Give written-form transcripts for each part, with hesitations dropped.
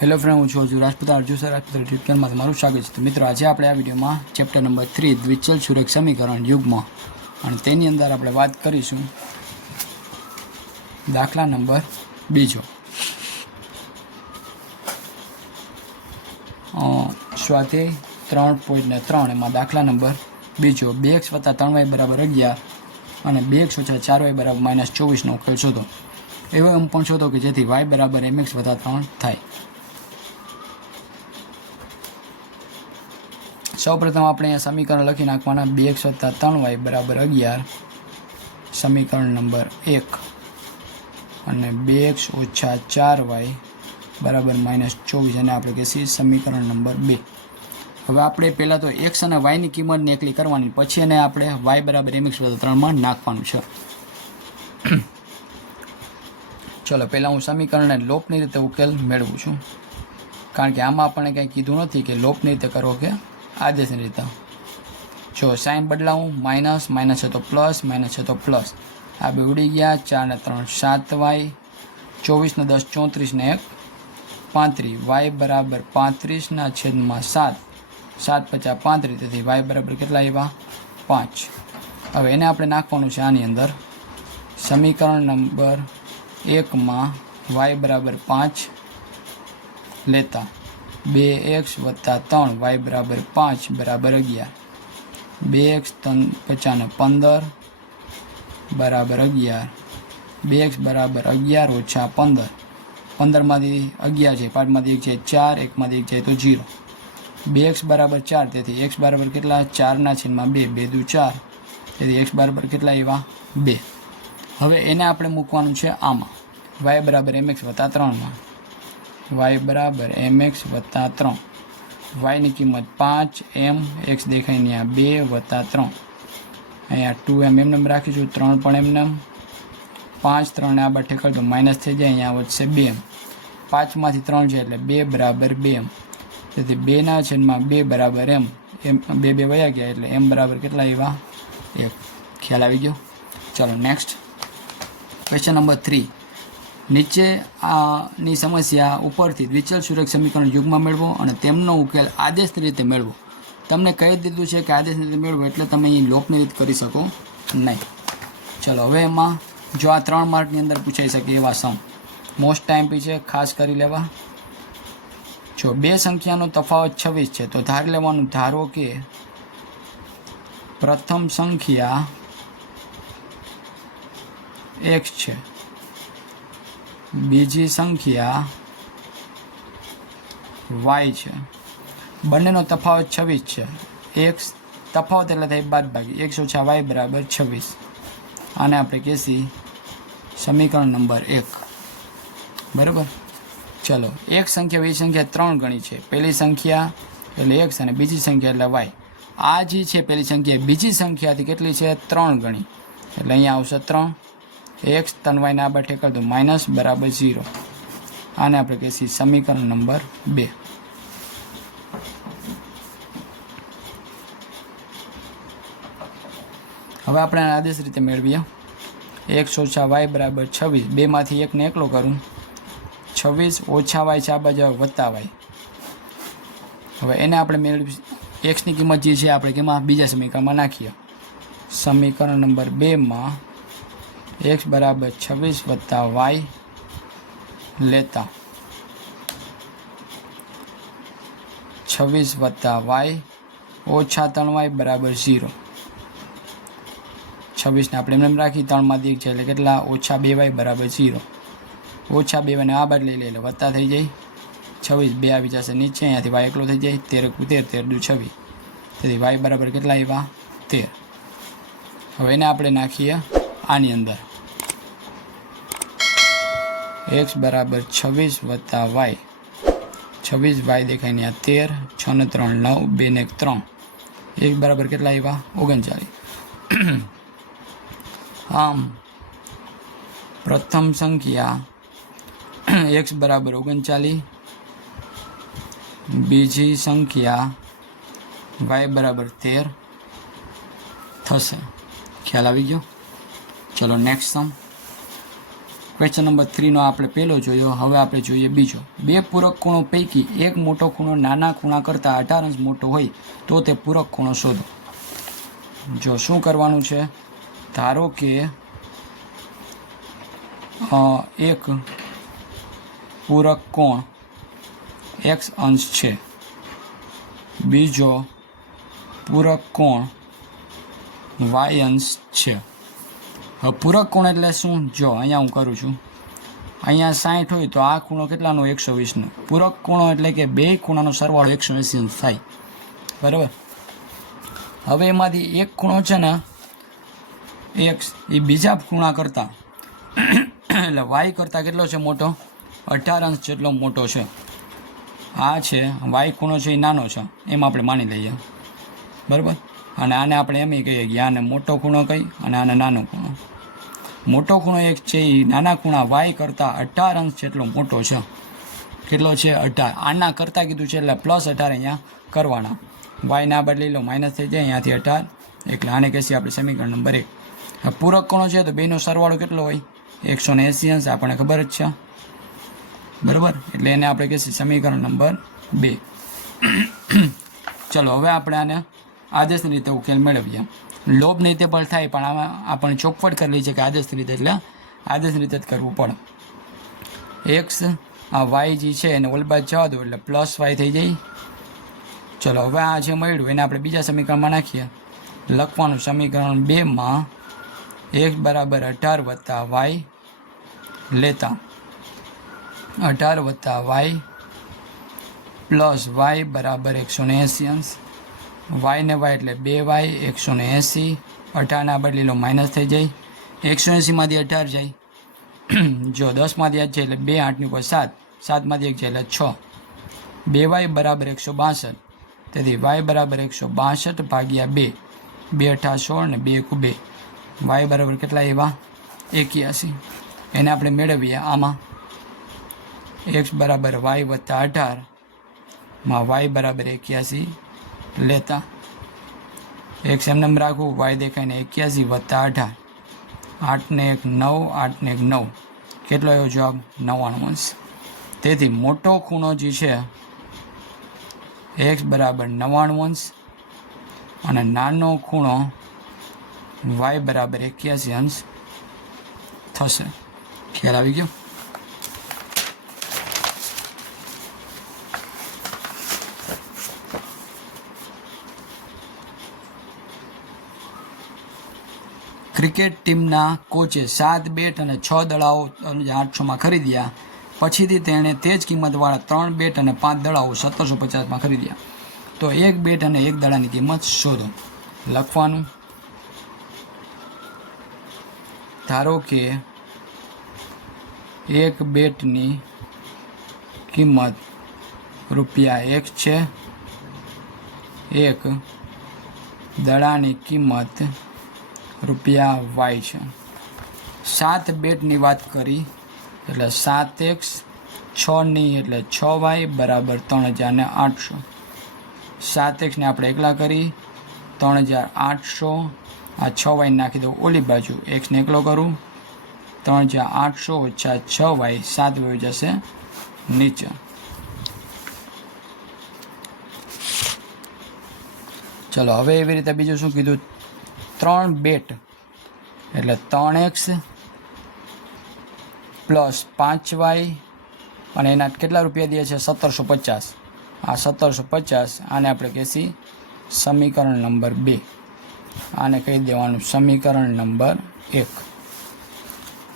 Hello friend, હું છું Rajput Arjun sir Rajput YouTube ચેનલમાં તમારું સ્વાગત છે. તો મિત્રો, આજે આપણે આ વિડીયોમાં ચેપ્ટર નંબર 3 દ્વિચલ સુરેખ સમીકરણ યુગ્મ અને તેની અંદર આપણે વાત કરીશું દાખલા નંબર 2. સ્વાધ્યાય 3.3 એમાં દાખલા નંબર 2 2x + 3y = 11 અને 2x - 4y = -24 નો ઉકેલ શોધો. એવો એમ પણ શોધો કે જેથી y = mx + 3 થાય. સૌપ્રથમ આપણે અહીંયા સમીકરણ લખી નાખવાના. 2x + 3y = 11 સમીકરણ નંબર 1 અને 2x - 4y = -24 અને આપણે કહીએ સમીકરણ નંબર 2. હવે આપણે પહેલાં તો x અને yની કિંમતને એકલી કરવાની, પછી એને આપણે y = mx + 3માં નાખવાનું છે. ચલો, પહેલાં હું સમીકરણને લોપની રીતે ઉકેલ મેળવું છું, કારણ કે આમાં આપણને કંઈ કીધું નથી કે લોપની રીતે કરો કે આદેશની રીતે. જો સાઇન બદલાવું, માઇનસ માઇનસ છે તો પ્લસ, માઇનસ છે તો પ્લસ, આ બે ઉડી ગયા. 4 ને 3 7y, 24 ને 10 34 ને 1 35, y = 35/7, 7 × 5 = 35, તેથી y બરાબર કેટલા આવ્યા? 5. હવે એને આપણે નાખવાનું છે આની અંદર. સમીકરણ નંબર 1માં y = 5 લેતા 2x + 3y = 5 = 11. 2x 3 × 50 = 15 = 11. 2x = 11 - 15. 15માંથી 11 છે, 5માંથી 1 છે 4, 1માંથી 1 જાય તો 0. 2x = 4, તેથી x બરાબર કેટલા? 4/2, 2 દુ 4, તેથી x બરાબર કેટલા આવ્યા? 2. હવે એને આપણે મૂકવાનું છે આમાં, y = mx + 3માં. y = mx + 3. yની કિંમત 5, m x દેખાય ને 2 + 3. અહીંયા 2m એમને રાખીશું, 3 પણ એમને. 5 3 ને આ બાર ઠેકલ તો માઇનસ થઈ જાય, અહીંયા વધશે 2m. 5માંથી 3 છે એટલે 2 = 2m, તેથી 2/2 = m. 2 2 વયા ગયા એટલે m બરાબર કેટલા આવ્યા? 1. ખ્યાલ આવી ગયો? ચાલો નેક્સ્ટ ક્વેશ્ચન નંબર 3. નીચે ની સમસ્યા ઉપરથી દ્વિચલ સુરેખ સમીકરણ યુગ્મ મેળવો અને તેમનો ઉકેલ આદેશની રીતે મેળવો. તમને કહી દીધું છે કે આદેશની રીતે મેળવો, એટલે તમે અહીં લોપની રીતે કરી શકો નહીં. ચલો, હવે એમાં જો આ 3 માર્કની અંદર પૂછાઈ શકે એવા સમ મોસ્ટ ટાઈમ પી છે, ખાસ કરી લેવા. જો બે સંખ્યાનો તફાવત 26 છે તો ધાર લેવાનું. ધારો કે પ્રથમ સંખ્યા x છે, બીજી સંખ્યા y છે, બંનેનો તફાવત 26 છે. x તફાવત એટલે થાય બાદબાકી, x - y = 26. આને આપણે કહીએ સમીકરણ નંબર 1. બરાબર. ચલો, એક સંખ્યા બીજી સંખ્યા 3 ગણી છે. પહેલી સંખ્યા એટલે x અને બીજી સંખ્યા એટલે y. આ જે છે પહેલી સંખ્યા બીજી સંખ્યાથી કેટલી છે? 3 ગણી, એટલે અહીંયા આવશે 3. x 3y ને આ બાર ઠેકર તો માઇનસ બરાબર 0. આને આપણે કહીએ સમીકરણ નંબર 2. હવે આપણે આદેશ રીતે મેળવીએ. x - y = 26. 2માંથી 1 ને એકલો કરું, 26 - y છે, આ બાજુ વત્તા y. હવે એને આપણે મેળવી xની કિંમત જે છે આપણે કેમાં? બીજા સમીકરણમાં નાખીએ. સમીકરણ નંબર 2માં x = 26 + y લેતા 26 + y - 3y = 0. 26 ને આપણે એમ રાખી, 3માંથી 1 છે એટલે કેટલા? -2y = 0. -2y ને આ બાદ લઈ લે એટલે વત્તા થઈ જાય. 26 2 આવી જશે નીચે, અહીંયાથી y એકલો થઈ જાય. 13 13 13 દુ 26, તેથી y બરાબર કેટલા આવ્યા? 13. હવે એને આપણે નાખીએ આની અંદર. x = 26 + y, 26y દેખાય ને 13, 6 ને 3 9, 2 ને 1 3, x બરાબર કેટલા આવ્યા? 39. આમ પ્રથમ સંખ્યા x = 39, બીજી સંખ્યા y = 13 થશે. ખ્યાલ આવી ગયો? ચલો નેક્સ્ટ સમ. ક્વેશ્ચન નંબર 3 નો આપણે પહેલો જોયો. હવે આપણે જોઈએ બીજો. બે પૂરક ખૂણો પૈકી એક મોટો ખૂણો નાના ખૂણા કરતાં 18 અંશ મોટો હોય તો તે પૂરક ખૂણો શોધો. જો શું કરવાનું છે, ધારો કે એક પૂરક કોણ x અંશ છે, બીજો પૂરક કોણ y અંશ છે. હવે પૂરક કોણ એટલે શું? જો અહીંયા હું કરું છું, અહીંયા 60 હોય તો આ ખૂણો કેટલાનો? 120નો. પૂરક ખૂણો એટલે કે બે ખૂણાનો સરવાળો 180 અંશ થાય, બરાબર. હવે એમાંથી એક ખૂણો છે ને x એ બીજા ખૂણા કરતાં એટલે y કરતાં કેટલો છે? મોટો. 18 અંશ જેટલો મોટો છે. આ છે y ખૂણો છે એ નાનો છે એમ આપણે માની લઈએ, બરાબર. અને આને આપણે એમ કહીએ કે આને મોટો ખૂણો કહી અને આને નાનો ખૂણો. મોટો ખૂણો એક છે એ નાના ખૂણા y કરતાં 18 અંશ જેટલો મોટો છે. કેટલો છે? 18. આના કરતાં કીધું છે એટલે +18 અહીંયા કરવાના. y ના બદલી લો, માઇનસ થઈ જાય અહીંયાથી 18, એટલે આને કહીએ આપણે સમીકરણ નંબર 1. પૂરક ખૂણો છે તો બેનો સરવાળો કેટલો હોય? 180 અંશ, આપણને ખબર જ છે, બરાબર. એટલે એને આપણે કહીએ સમીકરણ નંબર 2. ચલો હવે આપણે આને આદેશની રીતે ઉકેલ મેળવીએ. લોભની રીતે પણ થાય, પણ આમાં આપણે ચોખવટ કરેલી છે કે આદેશની રીતે, એટલે આદેશની રીતે જ કરવું પડે. x આ y જે છે એને ઓલબાદ જવા દો એટલે +y થઈ જાય. ચલો હવે આ જે મળ્યું એને આપણે બીજા સમીકરણમાં નાખીએ. લખવાનું સમીકરણ 2માં x બરાબર 18 વત્તા y લેતા 18 વત્તા y પ્લસ y બરાબર 180 અંશ. y ને y એટલે 2y 180. 18 ના બદલી લો, માઇનસ થઈ જાય. 180માંથી 18 જાય. જો 10માંથી 8 જાય એટલે 2, 8 ની ઉપર 7, 7માંથી 1 જાય એટલે 6. 2y બરાબર 162. તેથી y બરાબર 162 ભાગ્યા 2. 2 8 16 ને 2 1 2. y બરાબર કેટલા એવા? 81. એને આપણે મેળવીએ આમાં x બરાબર y વત્તા 18 માં y બરાબર 81 લેતા x એમ રાખવું, y દેખાઈને 81 વત્તા 18, 8 ને 1 9, 8 ને 1 9. કેટલો એવો જવાબ? 99 અંશ. તેથી મોટો ખૂણો જે છે x બરાબર 99 અંશ અને નાનો ખૂણો y બરાબર 81 અંશ થશે. ખ્યાલ આવી ગયો? ક્રિકેટ ટીમના કોચે 7 બેટ અને 6 દડાઓ 800માં ખરીદ્યા. પછીથી તેણે તે જ કિંમતવાળા 3 બેટ અને 5 દડાઓ 1750માં ખરીદ્યા. તો એક બેટ અને એક દડાની કિંમત શોધો. લખવાનું, ધારો કે એક બેટની કિંમત ₹1 છે, એક દડાની કિંમત ₹y છે. 7 બેટની વાત કરી એટલે 7x, 6ની એટલે 6y બરાબર 3800. 7x ને આપણે એકલા કરી 3800, આ 6y નાખી દઉં ઓલી બાજુ, x ને એકલો કરું 3800 ઓછા 6y, 7 વહી જશે નીચે. ચલો હવે એવી રીતે બીજું શું કીધું? 3 બેટ એટલે 3x પ્લસ 5y અને એના કેટલા રૂપિયા દે છે? 1750. આ 1750 આને આપણે કહીએ સમીકરણ નંબર 2. આને કહી દેવાનું સમીકરણ નંબર 1.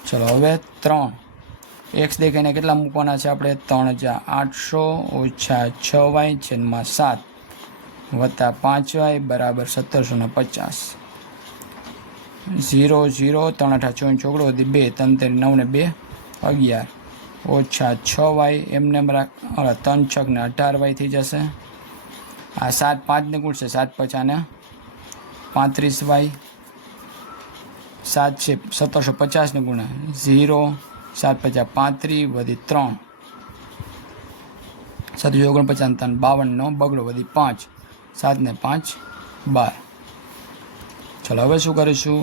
ચલો હવે 3 x દેખાઈને કેટલા મૂકવાના છે આપણે? 3800 ઓછા 6y છેદમાં 7 વત્તા 5y બરાબર 1750. 0 0 3 8 24 વધી 2 3 3 9 ને 2 11 ઓછા 6y એમને 3 6 ને 18y થઈ જશે. આ 7 5 ને ગુણશે, 7 5 ને 35y, 7 છે 1750 ને ગુણે 0, 7 5 35 વધી 3, 7 49 3 52નો બગડો વધી 5, 7 ને 5 12. ચલો હવે શું કરીશું?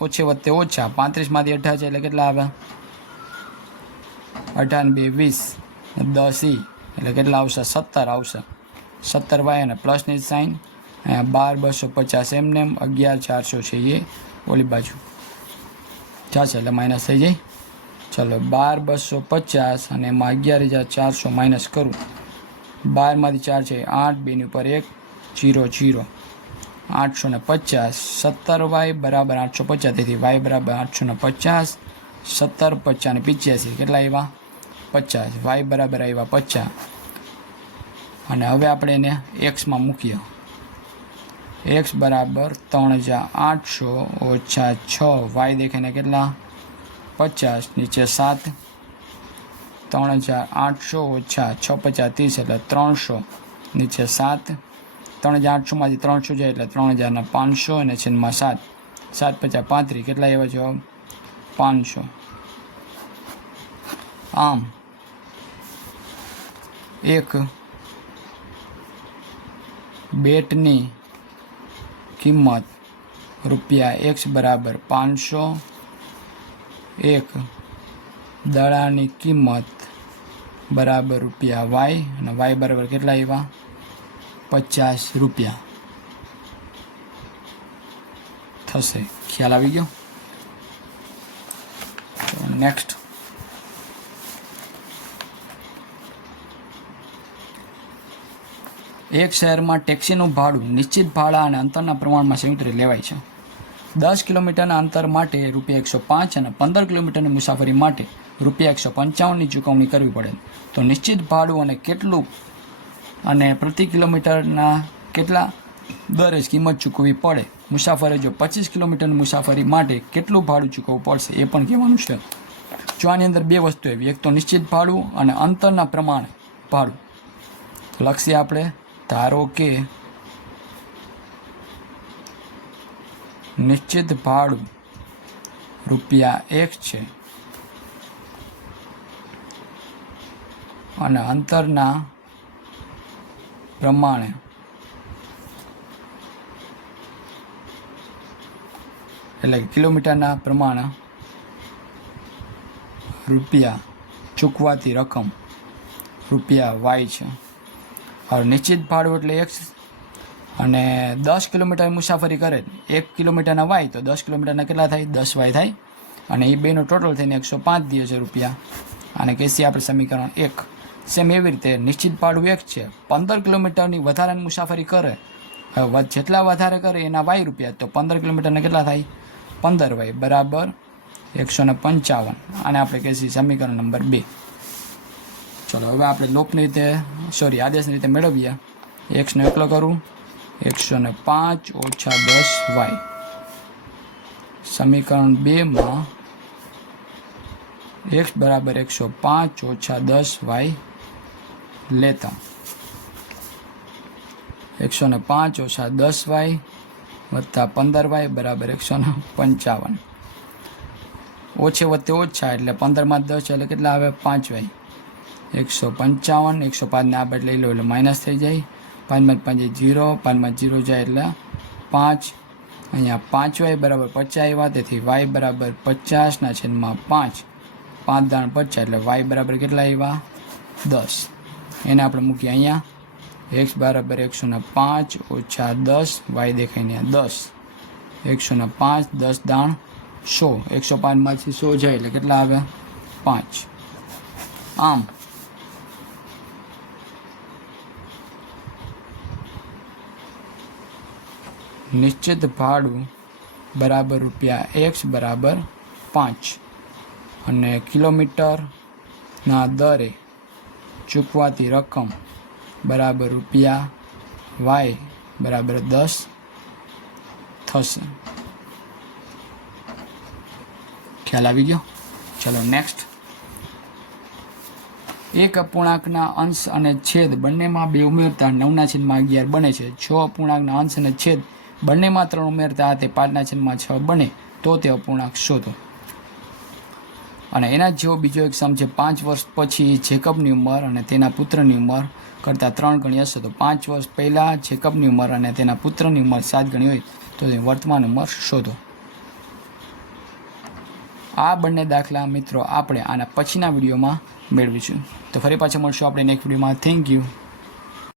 ઓછે વત્તે ઓછા 35માંથી 18 છે એટલે કેટલા આવે? 18 ને 2 20, 10 એટલે કેટલા આવશે? 17 આવશે. 17y અને પ્લસની સાઇન. અહીંયા 12 250 એમને એમ, 11 400 છે એ ઓલી બાજુ જશે એટલે માઇનસ થઈ જાય. ચલો 12 250 અને એમાં 11,400 માઇનસ કરું. 12 માંથી 4 છે 8, 2 ની ઉપર 1 0 0 850. 17y બરાબર 850, તેથી y બરાબર 850. 17 50 ને 85 કેટલા આવ્યા? 50. y બરાબર આવ્યા 50. અને હવે આપણે એને એક્સમાં મૂકીએ. x બરાબર 3800 ઓછા 6, y દેખાઈને કેટલા? 50, નીચે 7. 3800 ઓછા 6 50 30 એટલે 300, નીચે 7. 3800 માંથી 300 જાય એટલે 3500 અને છેદમાં 7. 7 50 35 કેટલા એવા જવાબ? 500. આમ એક બેટની કિંમત રૂપિયા x બરાબર 500, એક દડાની કિંમત બરાબર રૂપિયા y, અને y બરાબર કેટલા આવ્યા? 50 રૂપિયા થશે. ખ્યાલ આવી ગયો? નેક્સ્ટ, એક શહેરમાં ટેક્સીનું ભાડું નિશ્ચિત ભાડા અને અંતરના પ્રમાણમાં સંયુક્ત રીતે લેવાય છે. 10 કિલોમીટરના અંતર માટે રૂપિયા 105 અને 15 કિલોમીટરની મુસાફરી માટે રૂપિયા 155ની ચૂકવણી કરવી પડે. તો નિશ્ચિત ભાડું અને કેટલું અને પ્રતિ કિલોમીટરના કેટલા દરે કિંમત ચૂકવવી પડે. મુસાફરે જો 25 કિલોમીટરની મુસાફરી માટે કેટલું ભાડું ચૂકવવું પડશે એ પણ કહેવાનું છે. જો આની અંદર બે વસ્તુ આવી, એક તો નિશ્ચિત ભાડું અને અંતરના પ્રમાણે ભાડું. લખીએ આપણે, ધારો કે નિશ્ચિત ભાડું રૂપિયા 1 છે અને અંતરના પ્રમાણે એટલે કિલોમીટરના પ્રમાણે રૂપિયા ચૂકવાતી રકમ રૂપિયા y છે. હવે નિશ્ચિત ભાડું એટલે x અને 10 કિલોમીટર મુસાફરી કરે, 1 કિલોમીટરના y તો 10 કિલોમીટરના કેટલા થાય? 10y થાય. અને એ બેનો ટોટલ થઈને 105 દે છે રૂપિયા. અને કહીએ આપણે સમીકરણ 1. સેમ એવી રીતે નિશ્ચિત ભાડું 1 છે, 15 કિલોમીટરની વધારાની મુસાફરી કરે, હવે જેટલા વધારે કરે એના y રૂપિયા, તો 15 કિલોમીટરના કેટલા થાય? 15y બરાબર 155. આને આપણે કહીએ સમીકરણ નંબર 2. ચલો હવે આપણે લોપની રીતે આદેશની રીતે મેળવીએ. એક્સનો એકલો કરું, 105 ઓછા 10y. સમીકરણ 2માં x બરાબર 105 ઓછા 10y લેતા 105 ઓછા 10y વત્તા 15y બરાબર 155. ઓછે વત્તે ઓછા એટલે 15 માં 10 એટલે કેટલા આવે? 5y. 155, 105 ને આ બાજુ લઈ લો એટલે માઇનસ થઈ જાય. 5 માં 5 0, 5 માં 0 જાય એટલે 5. અહીંયા 5y બરાબર 50 આવ્યા, તેથી y બરાબર 50 / 5. 5 દાણ 50 એટલે y બરાબર કેટલા આવ્યા? 10. એને આપણે મૂકીએ અહીંયા. x બરાબર 105 ઓછા 10, y દેખાઈને 10. 105 10 દાણ 100, 105 માંથી 100 જાય એટલે કેટલા આવે? 5. આમ નિશ્ચિત ભાડું બરાબર રૂપિયા x બરાબર 5 અને કિલોમીટરના દરે ચૂકવાતી રકમ બરાબર રૂપિયા y બરાબર 10 થશે. ખ્યાલ આવી ગયો? ચલો નેક્સ્ટ. એક અપૂર્ણાંકના અંશ અને છેદ બંનેમાં 2 ઉમેરતા 9/11 બને છે. 6 અપૂર્ણાંકના અંશ અને છેદ બંનેમાં 3 ઉમેરતા તે 5/6 બને તો તે અપૂર્ણાંક શોધો. અને એના જેવો બીજો એક સમ છે. 5 વર્ષ પછી જેકબની ઉંમર અને તેના પુત્રની ઉંમર કરતાં 3 ગણી હશે. તો 5 વર્ષ પહેલાં જેકબની ઉંમર અને તેના પુત્રની ઉંમર 7 ગણી હોય તો તેની વર્તમાન ઉંમર શોધો. આ બંને દાખલા મિત્રો આપણે આના પછીના વિડીયોમાં મેળવીશું. તો ફરી પાછા મળશું આપણે નેક્સ્ટ વિડીયોમાં. Thank you.